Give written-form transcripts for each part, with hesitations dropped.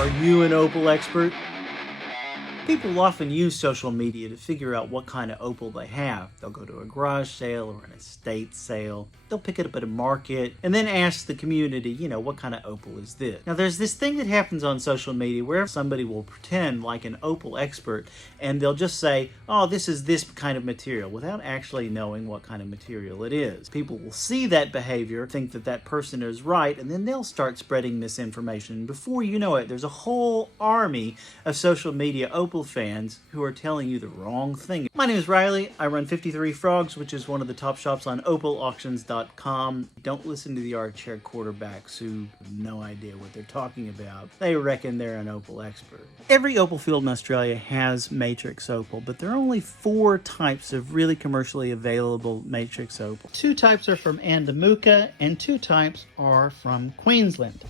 Are you an opal expert? People often use social media to figure out what kind of opal they have. They'll go to a garage sale or an estate sale. They'll pick it up at a market and then ask the community, what kind of opal is this? Now, there's this thing that happens on social media where somebody will pretend like an opal expert and they'll just say, oh, this is this kind of material without actually knowing what kind of material it is. People will see that behavior, think that that person is right, and then they'll start spreading misinformation. Before you know it, there's a whole army of social media opal fans who are telling you the wrong thing. My name is Riley. I run 53 Frogs, which is one of the top shops on opalauctions.com. Don't listen to the armchair quarterbacks who have no idea what they're talking about. They reckon they're an opal expert. Every opal field in Australia has matrix opal, but there are only 4 types of really commercially available matrix opal. 2 types are from Andamooka and 2 types are from Queensland.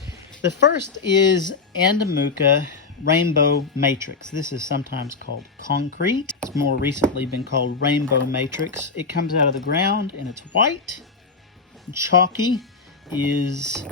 The first is Andamooka Rainbow Matrix. This is sometimes called concrete. It's more recently been called Rainbow Matrix. It comes out of the ground and it's white. Chalky is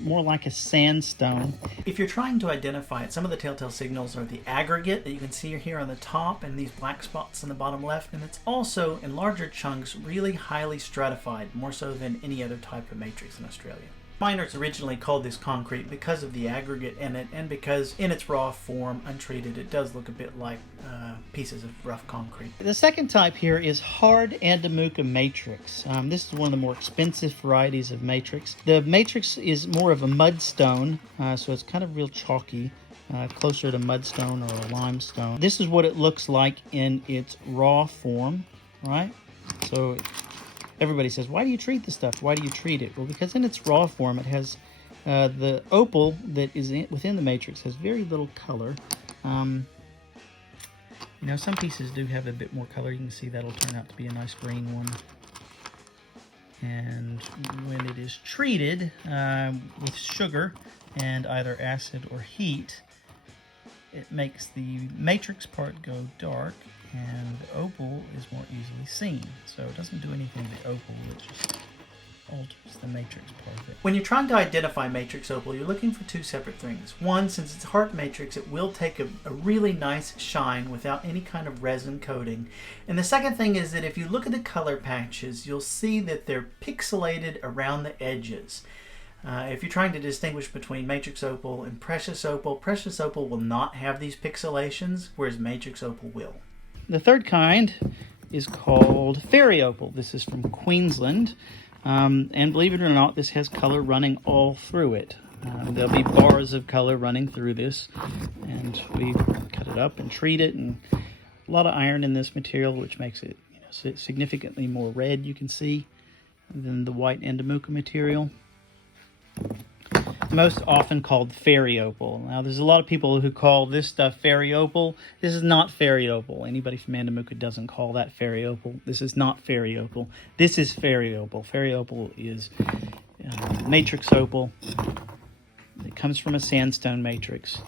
more like a sandstone. If you're trying to identify it, some of the telltale signals are the aggregate that you can see here on the top and these black spots in the bottom left, and it's also in larger chunks really highly stratified, more so than any other type of matrix in Australia. Miners originally called this concrete because of the aggregate in it and because in its raw form, untreated, it does look a bit like pieces of rough concrete. The second type here is hard Andamooka matrix. This is one of the more expensive varieties of matrix. The matrix is more of a mudstone, so it's kind of real chalky, closer to mudstone or a limestone. This is what it looks like in its raw form, right? So everybody says, why do you treat this stuff? Why do you treat it? Well, because in its raw form, it has the opal that is within the matrix has very little color. Some pieces do have a bit more color. You can see that'll turn out to be a nice green one. And when it is treated with sugar and either acid or heat, it makes the matrix part go dark, and the opal is more easily seen. So it doesn't do anything to the opal, it just alters the matrix part of it. When you're trying to identify matrix opal, you're looking for 2 separate things. One, since it's hard matrix, it will take a really nice shine without any kind of resin coating. And the second thing is that if you look at the color patches, you'll see that they're pixelated around the edges. If you're trying to distinguish between matrix opal and precious opal will not have these pixelations, whereas matrix opal will. The third kind is called fairy opal. This is from Queensland, and believe it or not, this has color running all through it. There'll be bars of color running through this, and we cut it up and treat it, and a lot of iron in this material, which makes it significantly more red, you can see, than the white Andamooka material. Most often called fairy opal. Now, there's a lot of people who call this stuff fairy opal. This is not fairy opal. Anybody from Andamooka doesn't call that fairy opal. This is not fairy opal. This is fairy opal. Fairy opal is matrix opal. It comes from a sandstone matrix.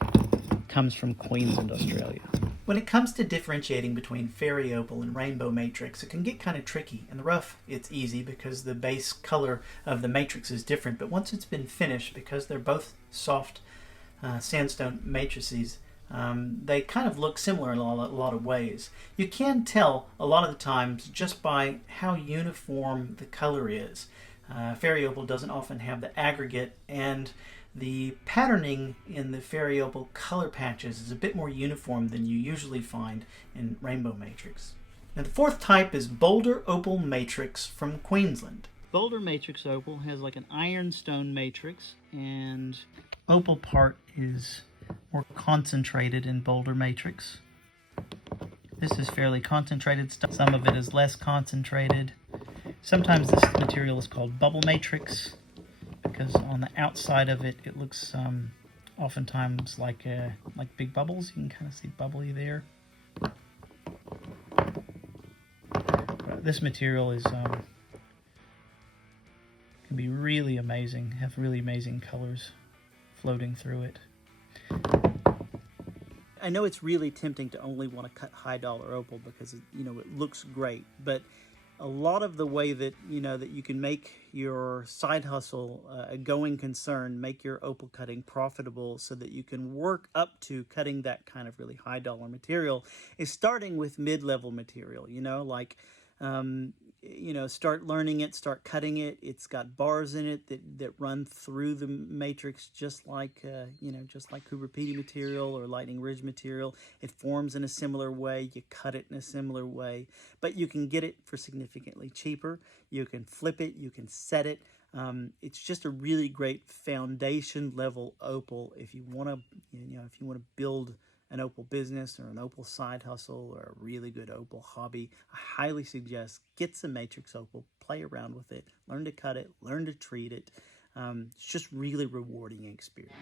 It comes from Queensland, Australia. When it comes to differentiating between fairy opal and rainbow matrix, it can get kind of tricky. In the rough, it's easy because the base color of the matrix is different, but once it's been finished, because they're both soft sandstone matrices, they kind of look similar in a lot of ways. You can tell a lot of the times just by how uniform the color is. Fairy opal doesn't often have the aggregate, and the patterning in the fairy opal color patches is a bit more uniform than you usually find in rainbow matrix. Now, the fourth type is Boulder opal matrix from Queensland. Boulder matrix opal has like an ironstone matrix, and opal part is more concentrated in Boulder matrix. This is fairly concentrated stuff. Some of it is less concentrated. Sometimes this material is called bubble matrix, because on the outside of it, it looks oftentimes like big bubbles. You can kind of see bubbly there. This material is can be really amazing, have really amazing colors floating through it. I know it's really tempting to only want to cut high dollar opal because it looks great, but a lot of the way that that you can make your side hustle a going concern, make your opal cutting profitable so that you can work up to cutting that kind of really high dollar material, is starting with mid-level material, like start learning it, start cutting it. It's got bars in it that run through the matrix, just like just like Cooper Pedy material or Lightning Ridge material. It forms in a similar way. You cut it in a similar way, but you can get it for significantly cheaper. You can flip it. You can set it. It's just a really great foundation level opal if you want to, if you want to build an opal business or an opal side hustle or a really good opal hobby. I highly suggest get some matrix opal, play around with it, learn to cut it, learn to treat it. It's just really rewarding experience.